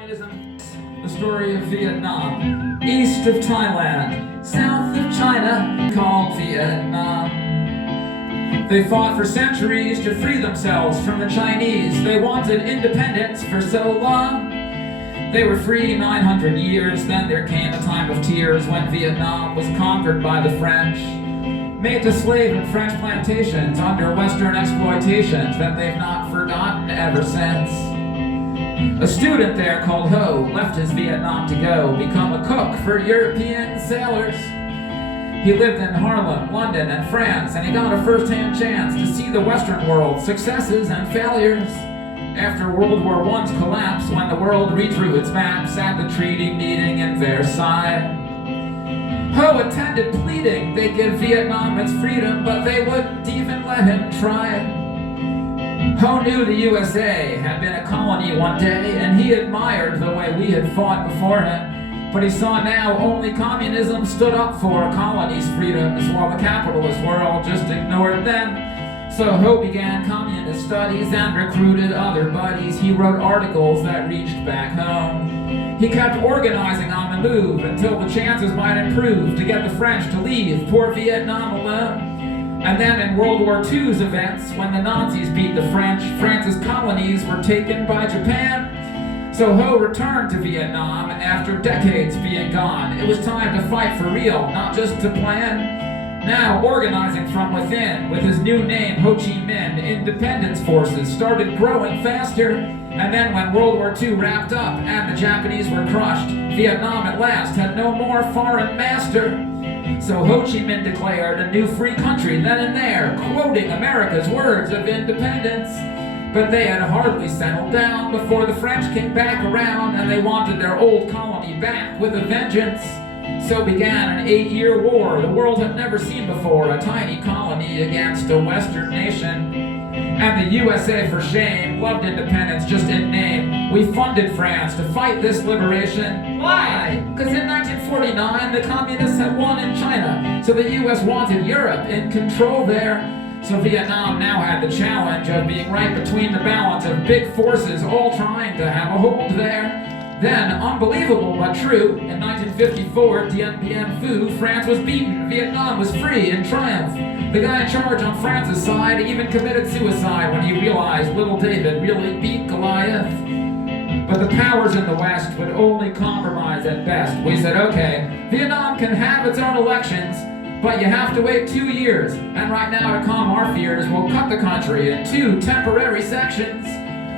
Communism, the story of Vietnam, east of Thailand, south of China, called Vietnam. They fought for centuries to free themselves from the Chinese. They wanted independence for so long. They were free 900 years, then there came a time of tears when Vietnam was conquered by the French, made to slave in French plantations under Western exploitations that they've not forgotten ever since. A student there called Ho left his Vietnam to go become a cook for European sailors. He lived in Harlem, London, and France, and he got a first-hand chance to see the Western world's successes and failures. After World War I's collapse, when the world redrew its maps at the treaty meeting in Versailles, Ho attended pleading they'd give Vietnam its freedom, but they wouldn't even let him try it. Ho knew the USA had been a colony one day, and he admired the way we had fought before him. But he saw now only communism stood up for colonies' freedoms, while the capitalist world just ignored them. So Ho began communist studies and recruited other buddies. He wrote articles that reached back home. He kept organizing on the move until the chances might improve to get the French to leave poor Vietnam alone. And then in World War II's events, when the Nazis beat the French, France's colonies were taken by Japan. So Ho returned to Vietnam after decades being gone. It was time to fight for real, not just to plan. Now, organizing from within, with his new name, Ho Chi Minh, independence forces started growing faster. And then when World War II wrapped up and the Japanese were crushed, Vietnam at last had no more foreign master. So Ho Chi Minh declared a new free country then and there, quoting America's words of independence. But they had hardly settled down before the French came back around, and they wanted their old colony back with a vengeance. So began an 8-year war the world had never seen before, a tiny colony against a Western nation. And the USA, for shame, loved independence just in name. We funded France to fight this liberation. Why? Because in 1949, the communists had won in China, so the US wanted Europe in control there. So Vietnam now had the challenge of being right between the balance of big forces all trying to have a hold there. Then, unbelievable but true, in 1954, Dien Bien Phu, France was beaten, Vietnam was free in triumph. The guy in charge on France's side even committed suicide when he realized little David really beat Goliath. But the powers in the West would only compromise at best. We said, okay, Vietnam can have its own elections, but you have to wait 2 years. And right now, to calm our fears, we'll cut the country in 2 temporary sections.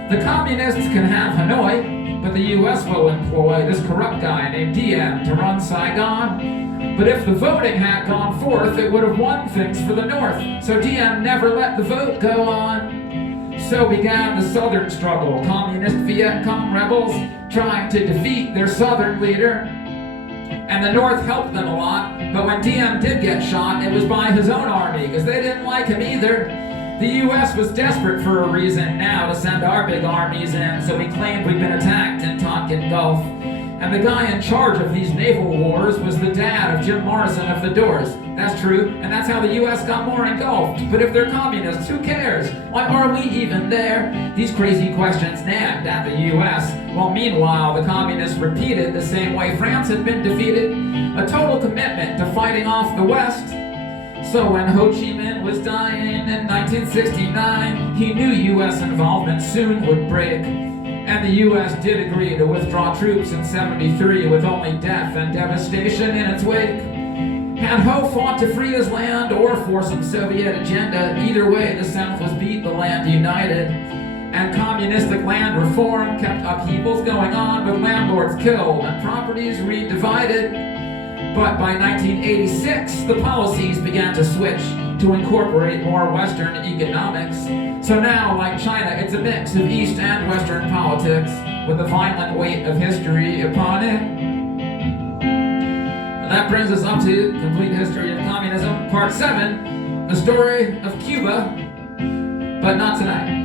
The communists can have Hanoi, but the US will employ this corrupt guy named Diem to run Saigon. But if the voting had gone forth, it would have won things for the North. So Diem never let the vote go on. So began the Southern struggle, communist Viet Cong rebels trying to defeat their Southern leader. And the North helped them a lot, but when Diem did get shot, it was by his own army, because they didn't like him either. The US was desperate for a reason now to send our big armies in, so we claimed we'd been attacked in Tonkin Gulf. And the guy in charge of these naval wars was the dad of Jim Morrison of the Doors. That's true, and that's how the US got more engulfed. But if they're communists, who cares? Why are we even there? These crazy questions nagged at the US, while meanwhile the communists repeated the same way France had been defeated, a total commitment to fighting off the West. So when Ho Chi Minh was dying in 1969, he knew US involvement soon would break. And the US did agree to withdraw troops in 73 with only death and devastation in its wake. Had Ho fought to free his land or for some Soviet agenda, either way the South was beat, the land united. And communistic land reform kept upheavals going on with landlords killed and properties redivided. But by 1986, the policies began to switch to incorporate more Western economics. So now, like China, it's a mix of East and Western politics, with the violent weight of history upon it. And that brings us up to Complete History of Communism, Part 7, the story of Cuba, but not tonight.